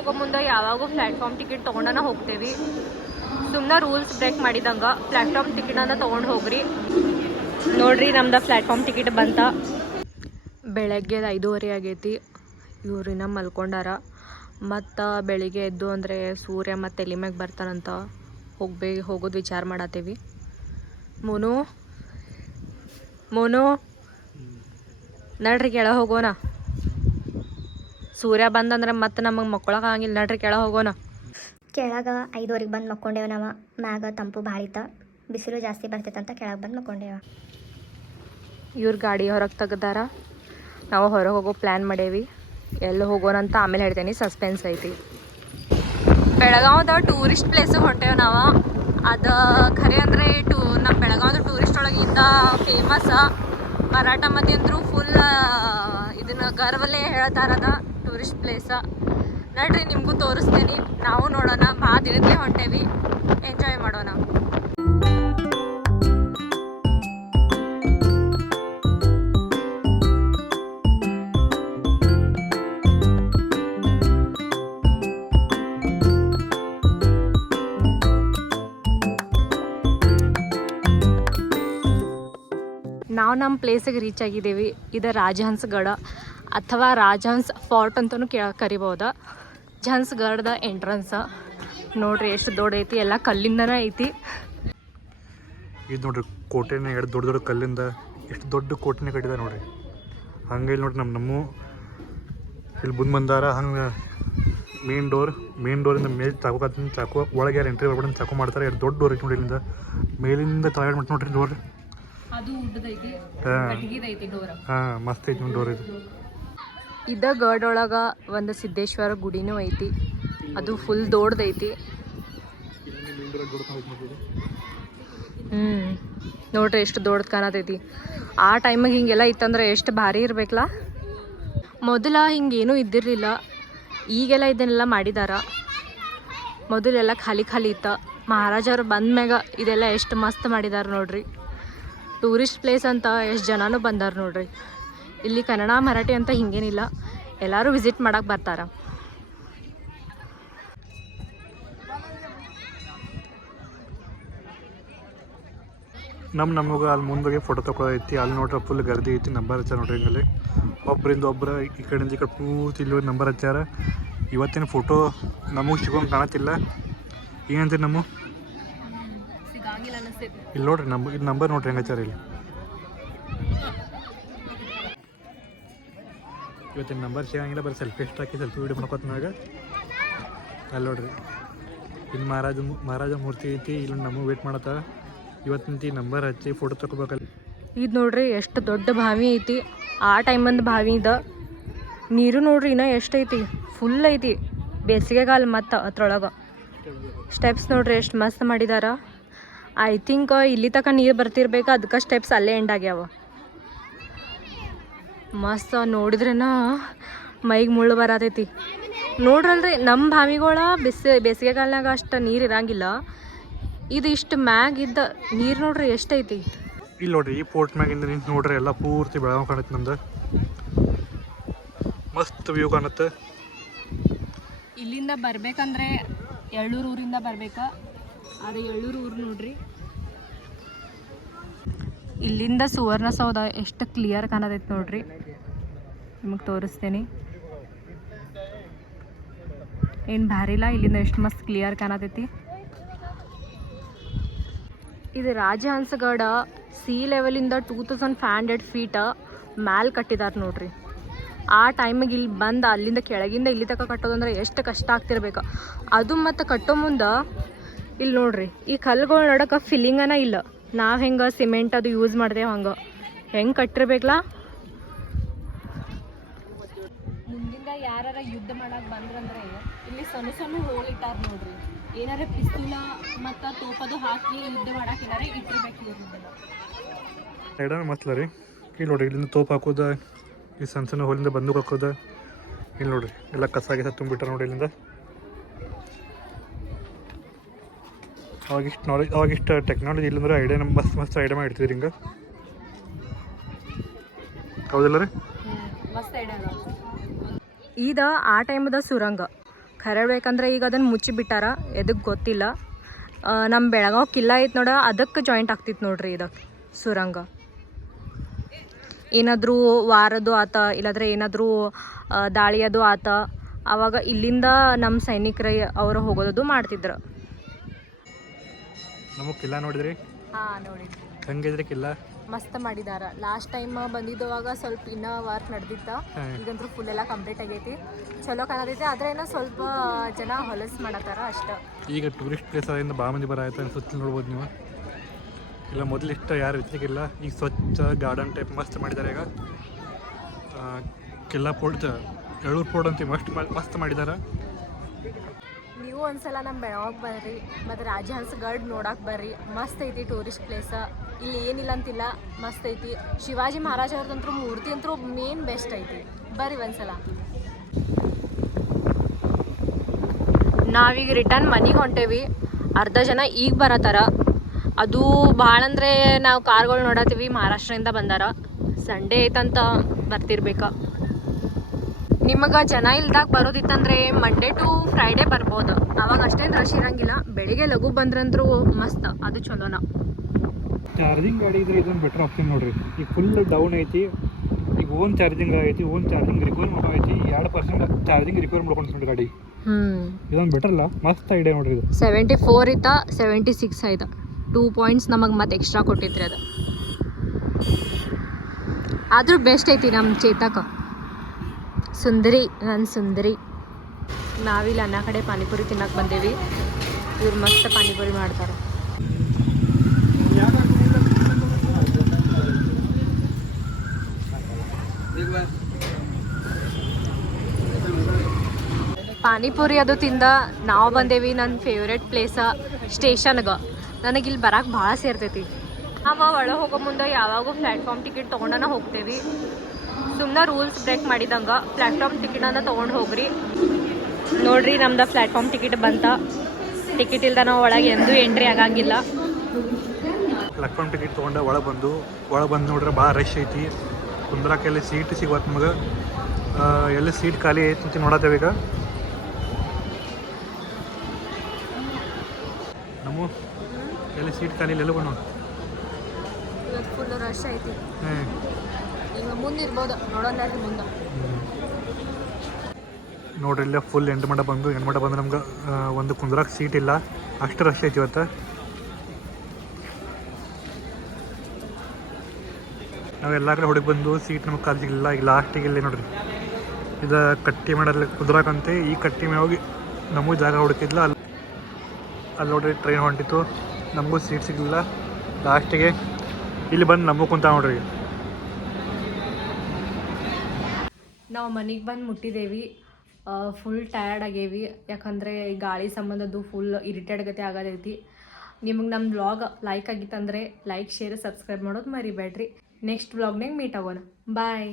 ಹೋಗೋ ಮುಂದೆ ಯಾವಾಗೂ ಪ್ಲ್ಯಾಟ್ಫಾರ್ಮ್ ಟಿಕೆಟ್ ತೊಗೊಂಡನ ಹೋಗ್ತೇವೆ. ಸುಮ್ಮನೆ ರೂಲ್ಸ್ ಬ್ರೇಕ್ ಮಾಡಿದಂಗೆ ಪ್ಲ್ಯಾಟ್ಫಾರ್ಮ್ ಟಿಕೆಟನ್ನು ತೊಗೊಂಡು ಹೋಗ್ರಿ. ನೋಡ್ರಿ ನಮ್ದು ಪ್ಲ್ಯಾಟ್ಫಾರ್ಮ್ ಟಿಕೆಟ್ ಬಂತ. ಬೆಳಗ್ಗೆ 5:30 ಆಗೈತಿ. ಇವ್ರಿನ ಮಲ್ಕೊಂಡಾರ. ಮತ್ತು ಬೆಳಿಗ್ಗೆ ಎದ್ದು ಅಂದರೆ ಸೂರ್ಯ ಮತ್ತು ತಲೆ ಮ್ಯಾಗ ಬರ್ತಾನಂತ ಹೋಗೋದು ವಿಚಾರ ಮಾಡತ್ತೀವಿ. ಮೋನು ನಡ್ರಿ ಕೆಳ ಹೋಗೋಣ. ಸೂರ್ಯ ಬಂದಂದ್ರೆ ಮತ್ತೆ ನಮಗೆ ಮಕ್ಕೊಳಕ್ಕೆ ಆಗಂಗಿಲ್ಲ. ನಡ್ರಿ ಕೆಳ ಹೋಗೋಣ. ಕೆಳಗೆ 5:30ಗೆ ಬಂದು ಮಕ್ಕೊಂಡೇವ. ನಾವು ಮ್ಯಾಗ ತಂಪು ಭಾಳ ಇತ್ತು, ಬಿಸಿಲು ಜಾಸ್ತಿ ಬರ್ತೈತಂತ ಕೆಳಗೆ ಬಂದು ಮಕ್ಕೊಂಡೇವ. ಇವ್ರ ಗಾಡಿ ಹೊರಗೆ ತೆಗ್ದಾರ. ನಾವು ಹೊರಗೆ ಹೋಗೋ ಪ್ಲ್ಯಾನ್ ಮಾಡೇವಿ. ಎಲ್ಲಿ ಹೋಗೋಣ ಅಂತ ಆಮೇಲೆ ಹೇಳ್ತೇನೆ, ಸಸ್ಪೆನ್ಸ್ ಐತಿ. ಬೆಳಗಾವ್ದ ಟೂರಿಸ್ಟ್ ಪ್ಲೇಸಿಗೆ ಹೊಂಟೇವೆ ನಾವು. ಅದು ಖರೆ ಅಂದರೆ ನಮ್ಮ ಬೆಳಗಾವ್ದು ಟೂರಿಸ್ಟ್ ಒಳಗಿಂದ ಫೇಮಸ್. ಮರಾಠ ಮಂದಿ ಅಂದರು ಫುಲ್ ಇದನ್ನು ಗರ್ವಲ್ಲೇ ಹೇಳ್ತಾರದ ಟೂರಿಸ್ಟ್ ಪ್ಲೇಸ. ನಡ್ರಿ ನಿಮಗೂ ತೋರಿಸ್ತೇನೆ. ನಾವು ನೋಡೋಣ. ಭಾಳ ದಿನದಲ್ಲೇ ಹೊಂಟೇವಿ, ಎಂಜಾಯ್ ಮಾಡೋಣ. ನಾವು ನಮ್ಮ ಪ್ಲೇಸಿಗೆ ರೀಚ್ ಆಗಿದ್ದೀವಿ. ಇದು ರಾಜಹಂಸ ಗಢ ಅಥವಾ ರಾಜಹಂಸ್ ಫೋರ್ಟ್ ಅಂತಲೂ ಕರಿಬೋದು. ರಾಜಹಂಸ್ ಗಢದ ಎಂಟ್ರೆನ್ಸ್ ನೋಡ್ರಿ ಎಷ್ಟು ದೊಡ್ಡ ಐತಿ. ಎಲ್ಲ ಕಲ್ಲಿಂದನೇ ಐತಿ. ಇದು ನೋಡ್ರಿ ಕೋಟೆನೇ, ಎರಡು ದೊಡ್ಡ ದೊಡ್ಡ ಕಲ್ಲಿಂದ ಎಷ್ಟು ದೊಡ್ಡ ಕೋಟೆನೇ ಕಟ್ಟಿದ್ದಾರೆ ನೋಡ್ರಿ. ಹಂಗೆ ಇಲ್ಲಿ ನೋಡ್ರಿ ನಮ್ಮ ಇಲ್ಲಿ ಬಂದು ಬಂದಾರ. ಹಂಗೆ ಮೇನ್ ಡೋರಿಂದ ಮೇಲೆ ಚಾಕು ಒಳಗೆ ಯಾರು ಎಂಟ್ರಿ ಬರ್ಬಿಟ್ಟು ಚಾಕು ಮಾಡ್ತಾರೆ. ಎರಡು ದೊಡ್ಡ ಡೋರ್ ಐತಿ ನೋಡಿ. ಇಲ್ಲಿಂದ ಮೇಲಿಂದ ತಲೆ ಮಾಡ್ತಾರೆ ನೋಡ್ರಿ ಡೋರ್. ಹಾಂ ಮಸ್ತ್ ಐತಿ ನೋಡಿ ಡೋರ್. ಇದ ಗಢ ಒಳಗೆ ಒಂದು ಸಿದ್ದೇಶ್ವರ ಗುಡಿನೂ ಐತಿ. ಅದು ಫುಲ್ ದೊಡ್ಡದೈತಿ. ನೋಡ್ರಿ ಎಷ್ಟು ದೊಡ್ಡದು ಕಾಣತೈತಿ. ಆ ಟೈಮಿಗೆ ಹಿಂಗೆಲ್ಲ ಇತ್ತಂದ್ರೆ ಎಷ್ಟು ಭಾರಿ ಇರ್ಬೇಕಲ್ಲ. ಮೊದಲ ಹಿಂಗೇನೂ ಇದ್ದಿರಲಿಲ್ಲ, ಈಗೆಲ್ಲ ಇದನ್ನೆಲ್ಲ ಮಾಡಿದಾರ. ಮೊದಲೆಲ್ಲ ಖಾಲಿ ಇತ್ತು. ಮಹಾರಾಜರು ಬಂದ್ಮ್ಯಾಗ ಇದೆಲ್ಲ ಎಷ್ಟು ಮಸ್ತ್ ಮಾಡಿದಾರೆ ನೋಡ್ರಿ. ಟೂರಿಸ್ಟ್ ಪ್ಲೇಸ್ ಅಂತ ಎಷ್ಟು ಜನನೂ ಬಂದಾರ ನೋಡ್ರಿ. ಇಲ್ಲಿ ಕನ್ನಡ ಮರಾಠಿ ಅಂತ ಹಿಂಗೇನಿಲ್ಲ, ಎಲ್ಲರೂ ವಿಸಿಟ್ ಮಾಡಕ್ಕೆ ಬರ್ತಾರ. ನಮಗೆ ಅಲ್ಲಿ ಮುಂದೆ ಫೋಟೋ ತೊಗೊಳೈತಿ. ಅಲ್ಲಿ ನೋಡ್ರೆ ಫುಲ್ ಗರ್ದಿ ಐತಿ. ನಂಬರ್ ಹಚ್ಚಾರ ನೋಡ್ರಿ. ಹಿಂಗಲ್ಲಿ ಒಬ್ಬರಿಂದ ಒಬ್ಬರು ಈ ಕಡೆಯಿಂದ ಈ ಕಡೆ ಪೂರ್ತಿ ಇಲ್ಲಿ ನಂಬರ್ ಹಚ್ಚಾರ. ಇವತ್ತಿನ ಫೋಟೋ ನಮಗೆ ಸಿಗೋಂಗೆ ಕಾಣತ್ತಿಲ್ಲ. ಏನಂತೀರಿ ನಮ್ಮ ಇಲ್ಲಿ ನೋಡ್ರಿ ಇದು ನಂಬರ್ ನೋಡ್ರಿ ಹೆಂಗೆ ಹಚ್ಚಾರ. ಇಲ್ಲಿ ಇವತ್ತಿನ ನಂಬರ್ ಸಿಗಂಗಿಲ್ಲ. ಬರೀ ಸೆಲ್ಫಿ ಹಾಕಿ ಸೆಲ್ಫಿ ವೀಡಿಯೋ ಮಾಡ್ಕೊತನಾಗ. ಅಲ್ಲಿ ನೋಡ್ರಿ ಇಲ್ಲಿ ಮಹಾರಾಜ ಮೂರ್ತಿ ಐತಿ. ಇಲ್ಲಿ ನಮಗೆ ವೇಟ್ ಮಾಡತ್ತ. ಇವತ್ತಿನ ನಂಬರ್ ಹಚ್ಚಿ ಫೋಟೋ ತಗೋಬೇಕಲ್ಲ. ಇದು ನೋಡ್ರಿ ಎಷ್ಟು ದೊಡ್ಡ ಬಾವಿ ಐತಿ. ಆ ಟೈಮಂದು ಬಾವಿ ಇದೆ. ನೀರು ನೋಡ್ರಿ ಇನ್ನೂ ಎಷ್ಟೈತಿ, ಫುಲ್ ಐತಿ. ಬೇಸಿಗೆಗಾಲ ಮತ್ತು ಅದ್ರೊಳಗೆ ಸ್ಟೆಪ್ಸ್ ನೋಡ್ರಿ ಎಷ್ಟು ಮಸ್ತ್ ಮಾಡಿದಾರ. ಐ ಥಿಂಕ್ ಇಲ್ಲಿ ತನಕ ನೀರು ಬರ್ತಿರ್ಬೇಕು, ಅದಕ್ಕೆ ಸ್ಟೆಪ್ಸ್ ಅಲ್ಲೇ ಎಂಡ್ ಆಗ್ಯಾವ. ಮಸ್ತ್ ನೋಡಿದ್ರೇನ ಮೈಗೆ ಮುಳ್ಳು ಬರತೈತಿ. ನೋಡ್ರಲ್ರಿ ನಮ್ಮ ಬಾವಿಗಳ ಬೇಸಿಗೆಗಾಲನಾಗ ಅಷ್ಟು ನೀರು ಇರಂಗಿಲ್ಲ. ಇದು ಇಷ್ಟು ಮ್ಯಾಗಿದ್ದ ನೀರು ನೋಡ್ರಿ ಎಷ್ಟೈತಿ. ಇಲ್ಲಿ ನೋಡ್ರಿ ಈ ಪೋರ್ಟ್ ಮ್ಯಾಗಿಂದ ನಿಂತು ನೋಡ್ರಿ ಎಲ್ಲ ಪೂರ್ತಿ ಬೆಳಗಾವ್ ಕಾಣುತ್ತೆ. ನಮ್ದು ಮಸ್ತ್ ವ್ಯೂ ಕಾಣುತ್ತೆ. ಇಲ್ಲಿಂದ ಬರ್ಬೇಕಂದ್ರೆ ಎಳ್ಳೂರು ಊರಿಂದ ಬರ್ಬೇಕು. ಅದು ಎಳ್ಳೂರು ಊರು ನೋಡ್ರಿ. ಇಲ್ಲಿಂದ ಸುವರ್ಣಸೌಧ ಎಷ್ಟು ಕ್ಲಿಯರ್ ಕಾಣತೈತಿ ನೋಡ್ರಿ. ನಿಮಗೆ ತೋರಿಸ್ತೇನೆ. ಏನು ಭಾರಿ ಇಲ್ಲ. ಇಲ್ಲಿಂದ ಎಷ್ಟು ಮಸ್ತ್ ಕ್ಲಿಯರ್ ಕಾಣತೈತಿ. ಇದು ರಾಜಹಂಸಗಢ ಸಿ ಲೆವೆಲಿಂದ 2500 ಫೀಟ್ ಮ್ಯಾಲೆ ಕಟ್ಟಿದಾರೆ ನೋಡ್ರಿ. ಆ ಟೈಮಿಗೆ ಇಲ್ಲಿ ಬಂದು ಅಲ್ಲಿಂದ ಕೆಳಗಿಂದ ಇಲ್ಲಿ ತನಕ ಕಟ್ಟೋದಂದ್ರೆ ಎಷ್ಟು ಕಷ್ಟ ಆಗ್ತಿರ್ಬೇಕು. ಅದು ಮತ್ತು ಕಟ್ಟೋ ಮುಂದೆ ಇಲ್ಲಿ ನೋಡ್ರಿ ಈ ಕಲ್ಲುಗಳು ನೋಡೋಕೆ ಫಿಲ್ಲಿಂಗನ ಇಲ್ಲ. ನಾವು ಹೆಂಗೆ ಸಿಮೆಂಟ್ ಅದು ಯೂಸ್ ಮಾಡ್ದೇವೆ ಹಂಗೆ ಹೆಂಗೆ ಕಟ್ಟಿರ್ಬೇಕಲ್ಲ. ಮುಂದಿಂದ ಯಾರ ಯುದ್ಧ ಮಾಡಕ್ಕೆ ಬಂದ್ರಂದ್ರೆ ಇಲ್ಲಿ ಸಣ್ಣ ಸಣ್ಣ ಹೋಲ್ ಇಟ್ಟಾರ ನೋಡ್ರಿ. ಏನಾರ ಪಿಸ್ತೂಲ ಮತ್ತು ತೋಪದು ಹಾಕಿ ಯುದ್ಧ ಮಾಡಕ್ಕೆ ಏನಾರ ಇಟ್ಟಿರ್ಬೇಕು ಇವ್ರನ್ನ. ಮಸ್ತ್ ರೀ. ಇಲ್ಲಿ ನೋಡ್ರಿ ಇಲ್ಲಿಂದ ತೋಪ್ ಹಾಕೋದ, ಈ ಸಣ್ಣ ಸಣ್ಣ ಹೋಲಿಂದ ಬಂದೂಕ್ ಹಾಕೋದ. ಇಲ್ಲಿ ನೋಡ್ರಿ ಎಲ್ಲ ಕಸ ತುಂಬಿಟ್ಟಾರ ನೋಡಿ. ಇಲ್ಲಿಂದ ಅವಾಗಿಷ್ಟು ಟೆಕ್ನಾಲಜಿ ಇಲ್ಲಂದ್ರೆ ಐಡಿಯಾ ನಮ್ಮ ಮಸ್ತ್ ಐಡಿಯಾ ಮಾಡಿರ್ತೀರಿ ಹಿಂಗೆ. ಹೌದಿಲ್ಲ ರೀ? ಮಸ್ತ್ ಐಡಿಯಾ. ಇದು ಆ ಟೈಮದ ಸುರಂಗ. ಖರೆ ಬೇಕಂದ್ರೆ ಈಗ ಅದನ್ನು ಮುಚ್ಚಿಬಿಟ್ಟಾರ, ಎದಕ್ಕೆ ಗೊತ್ತಿಲ್ಲ. ನಮ್ಮ ಬೆಳಗಾವ್ ಕಿಲ್ಲ ಐತೆ ನೋಡ, ಅದಕ್ಕೆ ಜಾಯಿಂಟ್ ಆಗ್ತಿತ್ತು ನೋಡ್ರಿ ಇದಕ್ಕೆ ಸುರಂಗ. ಏನಾದರೂ ವಾರದ್ದು ಆತ ಇಲ್ಲಾಂದ್ರೆ ಏನಾದರೂ ದಾಳಿಯದು ಆತ, ಆವಾಗ ಇಲ್ಲಿಂದ ನಮ್ಮ ಸೈನಿಕರ ಅವರು ಹೋಗೋದು ಮಾಡ್ತಿದ್ರು. ನಮಗೆ ಕಿಲ್ಲ ನೋಡಿದ್ರಿ? ಹಾಂ ನೋಡಿದ್ರಿ. ಹೆಂಗಿದ್ರಿ ಕಿಲ್ಲ? ಮಸ್ತ್ ಮಾಡಿದಾರ. ಲಾಸ್ಟ್ ಟೈಮ್ ಬಂದಿದ್ದುವಾಗ ಸ್ವಲ್ಪ ಇನ್ನೂ ವರ್ಕ್ ನಡೆದಿತ್ತ, ಈಗಂತೂ ಫುಲ್ ಎಲ್ಲ ಕಂಪ್ಲೀಟ್ ಆಗೈತಿ, ಚಲೋ ಕಾಣತೈತಿ. ಆದರೆ ಏನೋ ಸ್ವಲ್ಪ ಜನ ಹೊಲಸು ಮಾಡತ್ತಾರ ಅಷ್ಟೇ. ಈಗ ಟೂರಿಸ್ಟ್ ಪ್ಲೇಸ್ ಅದರಿಂದ ಭಾಳ ಮಂದಿ ಬರಾಯ್ತು, ಸುತ್ತಲೂ ನೋಡ್ಬೋದು ನೀವು. ಇಲ್ಲ ಮೊದಲು ಇಷ್ಟ ಯಾರು ಇರ್ತಿಗಿಲ್ಲ, ಈಗ ಸ್ವಚ್ಛ ಗಾರ್ಡನ್ ಟೈಪ್ ಮಸ್ತ್ ಮಾಡಿದ್ದಾರೆ. ಈಗ ಕಿಲ್ಲಾ ಫೋರ್ಟ್, ಎಳೂರು ಫೋರ್ಟ್ ಅಂತ ಮಸ್ತ್ ಮಾಡಿದ್ದಾರೆ. ನೀವು ಒಂದ್ಸಲ ನಮ್ಮ ಬೆಳಗಾವಿಗೆ ಬರ್ರಿ, ಮತ್ತು ರಾಜಹಂಸಗಢ ನೋಡಕ್ಕೆ ಬರ್ರಿ, ಮಸ್ತ್ ಐತಿ ಟೂರಿಸ್ಟ್ ಪ್ಲೇಸ್. ಇಲ್ಲಿ ಏನಿಲ್ಲ ಅಂತಿಲ್ಲ, ಮಸ್ತ್ ಐತಿ. ಶಿವಾಜಿ ಮಹಾರಾಜ್ ಅವ್ರದಂತೂ ಮೂರ್ತಿ ಅಂತೂ ಮೇನ್ ಬೆಸ್ಟ್ ಐತಿ, ಬರ್ರಿ ಒಂದ್ಸಲ. ನಾವೀಗ ರಿಟರ್ನ್ ಮನೆಗೆ ಹೊಂಟೇವಿ. ಅರ್ಧ ಜನ ಈಗ ಬರತ್ತಾರ. ಅದು ಭಾಳ ಅಂದರೆ ನಾವು ಕಾರ್ಗಳು ನೋಡತ್ತೀವಿ, ಮಹಾರಾಷ್ಟ್ರದಿಂದ ಬಂದಾರ. ಸಂಡೇ ಐತಂತ ಬರ್ತಿರ್ಬೇಕು. ನಿಮಗೆ ಜನ ಇಲ್ದಾಗ ಬರೋದಿತ್ತಂದ್ರೆ ಮಂಡೇ ಟು ಫ್ರೈಡೇ ಬರ್ಬೋದು, ಅವಾಗ ಅಷ್ಟೇನು ರಶ್ ಇರಂಗಿಲ್ಲ. ಬೆಳಿಗ್ಗೆ ಲಘು ಬಂದ್ರಂದ್ರೂ ಮಸ್ತ್, ಅದು ಚಲೋನ. ಚಾರ್ಜಿಂಗ್ ಗಾಡಿ ಇದ್ರೆ ಇದೊಂದು ಬೆಟರ್ ಆಪ್ಷನ್ ನೋಡ್ರಿ. ಈಗ ಫುಲ್ ಡೌನ್ ಐತಿ, ಈಗ ಓನ್ ಚಾರ್ಜಿಂಗ್ ಆಗೈತಿ, ಓನ್ ಚಾರ್ಜಿಂಗ್ ರಿಕ್ವೈರ್ ಮಾಡೈತಿ. 2% ಚಾರ್ಜಿಂಗ್ ರಿಕ್ವೈರ್ ಮಾಡ್ಕೊಂಡು ಗಾಡಿ ಇದೊಂದು ಬೆಟರ್ ಅಲ್ಲ, ಮಸ್ತ್ ಐಡಿಯಾ ನೋಡ್ರಿ. ಇದು 74 ಇತ್ತ, 76 ಆಯ್ತು. 2 ಪಾಯಿಂಟ್ಸ್ ನಮಗೆ ಮತ್ತೆ ಎಕ್ಸ್ಟ್ರಾ ಕೊಟ್ಟಿದ್ರಿ. ಅದು ಆದರೂ ಬೆಸ್ಟ್ ಐತಿ ನಮ್ಮ ಚೇತಕ. ಸುಂದರಿ, ನನ್ನ ಸುಂದರಿ. ನಾವಿಲ್ಲಿ ಅನ್ನ ಕಡೆ ಪಾನಿಪುರಿ ತಿನ್ನಕ್ಕೆ ಬಂದೇವಿ. ಇವ್ರು ಮಸ್ತ್ ಪಾನಿಪುರಿ ಮಾಡ್ತಾರೆ. ಪಾನಿಪುರಿ ಅದು ತಿಂದ ನಾವು ಬಂದೇವಿ ನನ್ನ ಫೇವ್ರೆಟ್ ಪ್ಲೇಸ ಸ್ಟೇಷನ್ಗೆ. ನನಗಿಲ್ಲಿ ಬರಕ್ಕೆ ಭಾಳ ಸೇರ್ತೈತಿ. ನಾವು ಒಳಗೆ ಹೋಗೋ ಮುಂದೆ ಯಾವಾಗೂ ಪ್ಲ್ಯಾಟ್ಫಾರ್ಮ್ ಟಿಕೆಟ್ ತೊಗೊಂಡನ ಹೋಗ್ತೇವಿ. ಸುಮ್ಮನೆ ರೂಲ್ಸ್ ಬ್ರೇಕ್ ಮಾಡಿದಂಗೆ ಪ್ಲ್ಯಾಟ್ಫಾರ್ಮ್ ಟಿಕೆಟನ್ನು ತೊಗೊಂಡು ಹೋಗ್ರಿ. ನೋಡ್ರಿ ನಮ್ದು ಪ್ಲ್ಯಾಟ್ಫಾರ್ಮ್ ಟಿಕೆಟ್ ಬಂತ. ಟಿಕೆಟ್ ಇಲ್ದ ನಾವು ಒಳಗೆ ಎಂದೂ ಎಂಟ್ರಿ ಆಗಂಗಿಲ್ಲ. ಪ್ಲ್ಯಾಟ್ಫಾರ್ಮ್ ಟಿಕೆಟ್ ತೊಗೊಂಡು ಒಳಗೆ ಬಂದು ನೋಡ್ರೆ ಭಾಳ ರಶ್ ಐತಿ. ಕುಂದ್ರಾಕ ಎಲ್ಲಿ ಸೀಟ್ ಸಿಗೋದು ನಮಗೆ, ಎಲ್ಲಿ ಸೀಟ್ ಖಾಲಿ ಐತಿ ಅಂತ ನೋಡತ್ತೇವೆ. ಈಗ ನಮ್ಮ ಎಲ್ಲಿ ಸೀಟ್ ಖಾಲಿ ಇಲ್ಲ, ಎಲ್ಲೂ ಇವತ್ತು ಫುಲ್ ರಶ್ ಐತಿ. ಈಗ ಮುಂದೆ ಇರ್ಬೋದು, ನೋಡೋಣ ಮುಂದೆ. ನೋಡ್ರಿ ಇಲ್ಲ ಫುಲ್ ಎಂಡ್ ಮಾಡ ಬಂದು ನಮ್ಗೆ ಒಂದು ಕುಂದ್ರಾಕ ಸೀಟ್ ಇಲ್ಲ, ಅಷ್ಟು ರಶ್ ಐತಿ ಇವತ್ತು. ನಾವೆಲ್ಲ ಕಡೆ ಹುಡುಗಿ ಬಂದು ಸೀಟ್ ನಮಗೆ ಖಾಲಿ ಸಿಗಲಿಲ್ಲ. ಈಗ ಲಾಸ್ಟಿಗೆ ಇಲ್ಲಿ ನೋಡ್ರಿ, ಇದು ಕಟ್ಟಿ ಮಾಡಲ್ಲ ಕುದ್ರಾಕಂತೆ. ಈ ಕಟ್ಟಿ ಮೇಲೆ ಹೋಗಿ ನಮಗೂ ಜಾಗ ಹುಡುಕಿದ್ಲ. ಅಲ್ಲಿ ನೋಡ್ರಿ ಟ್ರೈನ್ ಹೊಂಟಿತ್ತು, ನಮಗೂ ಸೀಟ್ ಸಿಗಲಿಲ್ಲ. ಲಾಸ್ಟಿಗೆ ಇಲ್ಲಿ ಬಂದು ನಮಗೂ ಕುಂತ ನೋಡ್ರಿ. ನಾವು ಮನೆಗೆ ಬಂದು ಮುಟ್ಟಿದ್ದೇವೆ. ಫುಲ್ ಟಯರ್ಡ್ ಆಗೇವಿ, ಯಾಕಂದರೆ ಗಾಳಿ ಸಂಬಂಧದ್ದು ಫುಲ್ ಇರಿಟೇಟ್ ಗತಿ ಆಗೋದೈತಿ. ನಿಮಗೆ ನಮ್ಮ ವ್ಲಾಗ್ ಲೈಕ್ ಆಗಿತ್ತಂದರೆ ಲೈಕ್, ಶೇರ್, ಸಬ್ಸ್ಕ್ರೈಬ್ ಮಾಡೋದು ಮರಿಬೇಡ್ರಿ. ನೆಕ್ಸ್ಟ್ ವ್ಲಾಗ್ನಾಗ ಮೀಟ್ ಆಗೋಣ. ಬಾಯ್.